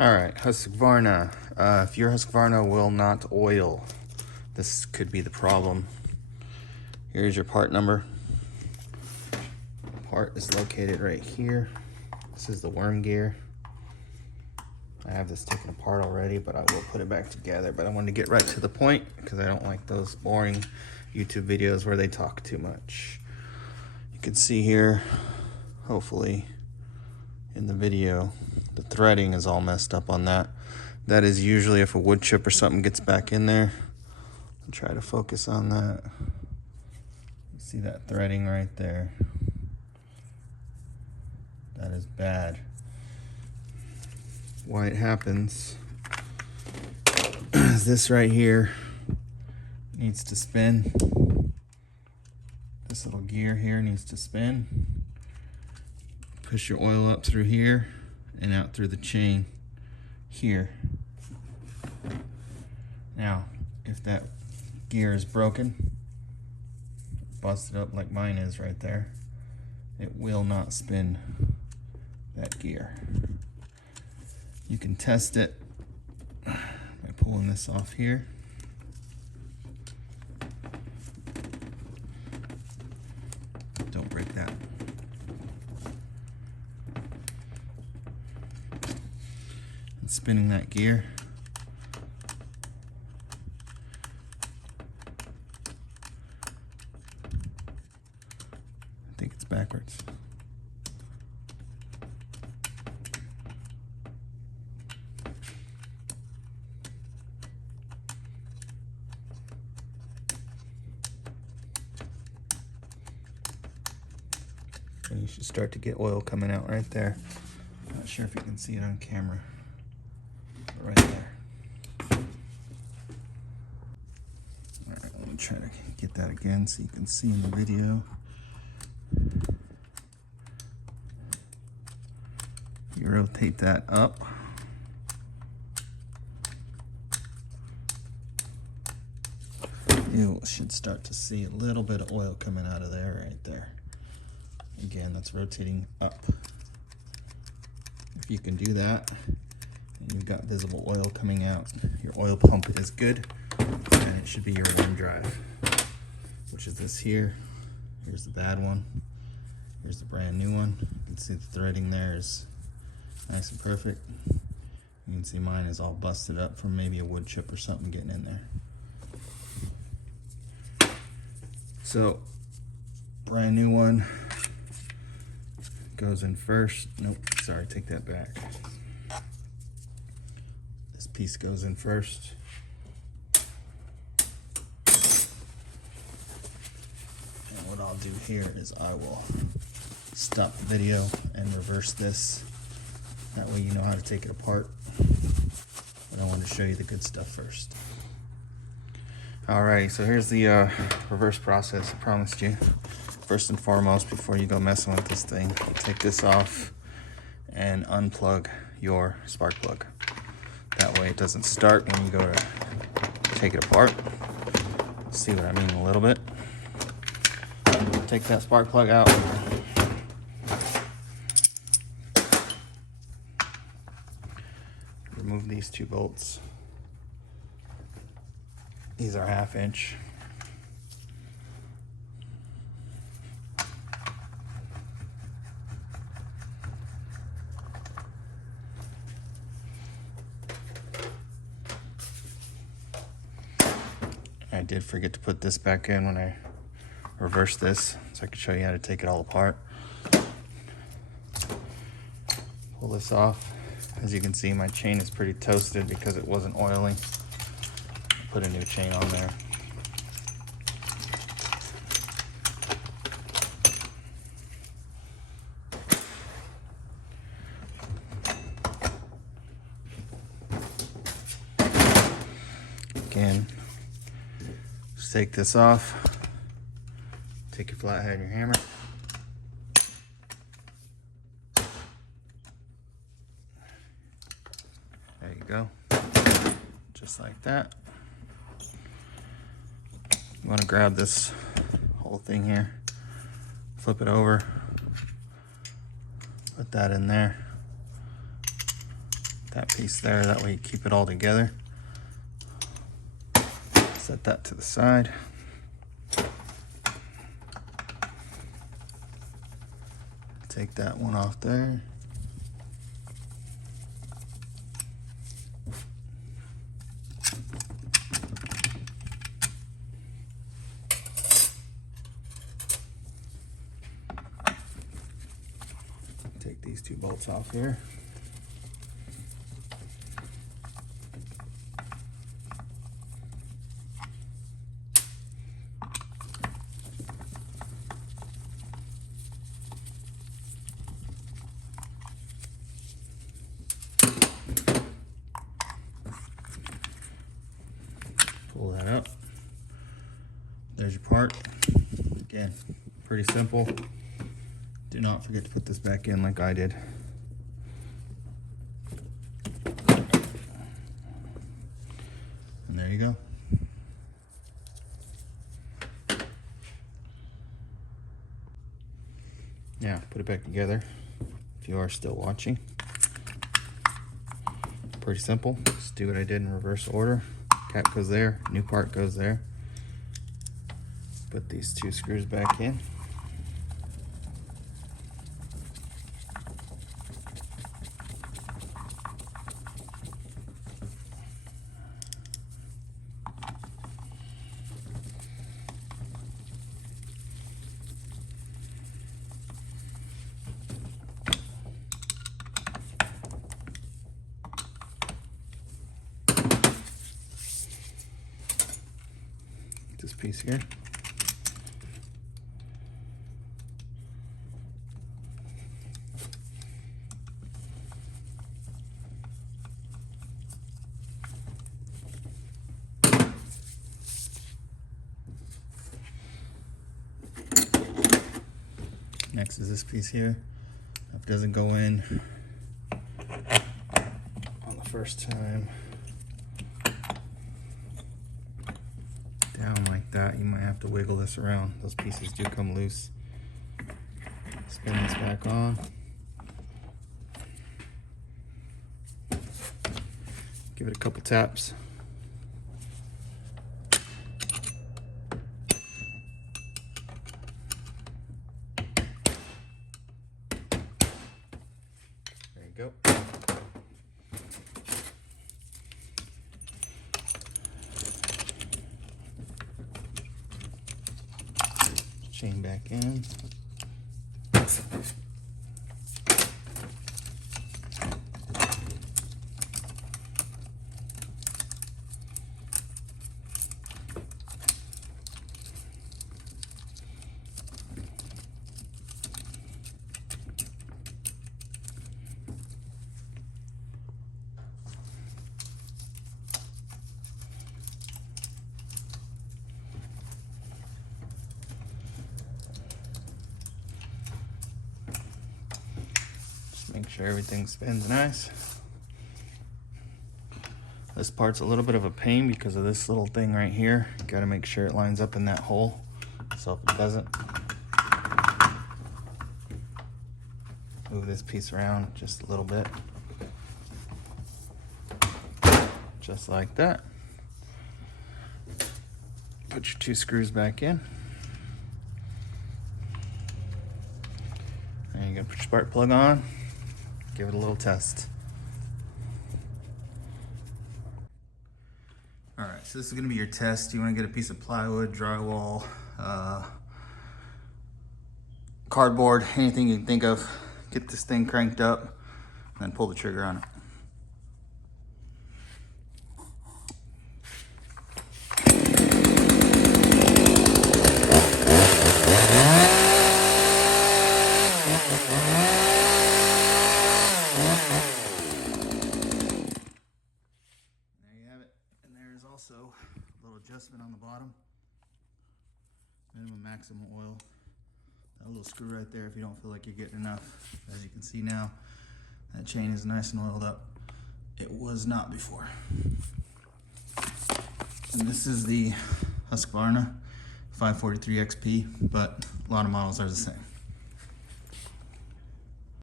All right, Husqvarna. If your Husqvarna will not oil, this could be the problem. Here's your part number. Part is located right here. This is the worm gear. I have this taken apart already, but I will put it back together. But I wanted to get right to the point because I don't like those boring YouTube videos where they talk too much. You can see here, hopefully, in the video, the threading is all messed up on that. That is usually if a wood chip or something gets back in there. I'll try to focus on that. See that threading right there? That is bad. Why it happens is this right here needs to spin. This little gear here needs to spin. Push your oil up through here and out through the chain here. Now, if that gear is broken, busted up like mine is right there, it will not spin that gear. You can test it by pulling this off here. Don't break that. And spinning that gear. I think it's backwards. And you should start to get oil coming out right there. Not sure if you can see it on camera, but right there. All right, let me try to get that again so you can see in the video. You rotate that up. You should start to see a little bit of oil coming out of there right there. Again, that's rotating up. If you can do that, and you've got visible oil coming out, your oil pump is good, and it should be your worm drive, which is this here. Here's the bad one. Here's the brand new one. You can see the threading there is nice and perfect. You can see mine is all busted up from maybe a wood chip or something getting in there. So, brand new one goes in first. Nope, sorry, take that back. This piece goes in first. And what I'll do here is I will stop the video and reverse this. That way you know how to take it apart. But I wanted to show you the good stuff first. Alrighty, so here's the reverse process I promised you. First and foremost, before you go messing with this thing, take this off and unplug your spark plug. That way it doesn't start when you go to take it apart. See what I mean a little bit. Take that spark plug out. Remove these two bolts. These are 1/2 inch. I did forget to put this back in when I reversed this, so I could show you how to take it all apart. Pull this off. As you can see, my chain is pretty toasted because it wasn't oiling. Put a new chain on there. Again, just take this off. Take your flathead and your hammer. There you go. Just like that. You want to grab this whole thing here, flip it over, put that in there, that piece there, that way you keep it all together. Set that to the side. Take that one off there. Take these two bolts off here. Pull that up. There's your part. Again, pretty simple. Do not forget to put this back in like I did. And there you go. Now, put it back together if you are still watching. Pretty simple. Just do what I did in reverse order. Cap goes there, new part goes there. Put these two screws back in. This piece here. Next is this piece here. If it doesn't go in on the first time, down like that, you might have to wiggle this around. Those pieces do come loose. Spin this back on. Give it a couple taps. There you go. Chain back in. Make sure everything spins nice. This part's a little bit of a pain because of this little thing right here. You gotta make sure it lines up in that hole. So if it doesn't, move this piece around just a little bit. Just like that. Put your two screws back in. And you're gonna put your spark plug on. Give it a little test. All right, so this is gonna be your test. You wanna get a piece of plywood, drywall, cardboard, anything you can think of. Get this thing cranked up, and then pull the trigger on it. Also, a little adjustment on the bottom, minimum maximum oil, that little screw right there if you don't feel like you're getting enough. As you can see now, that chain is nice and oiled up. It was not before. And this is the Husqvarna 543 XP, but a lot of models are the same.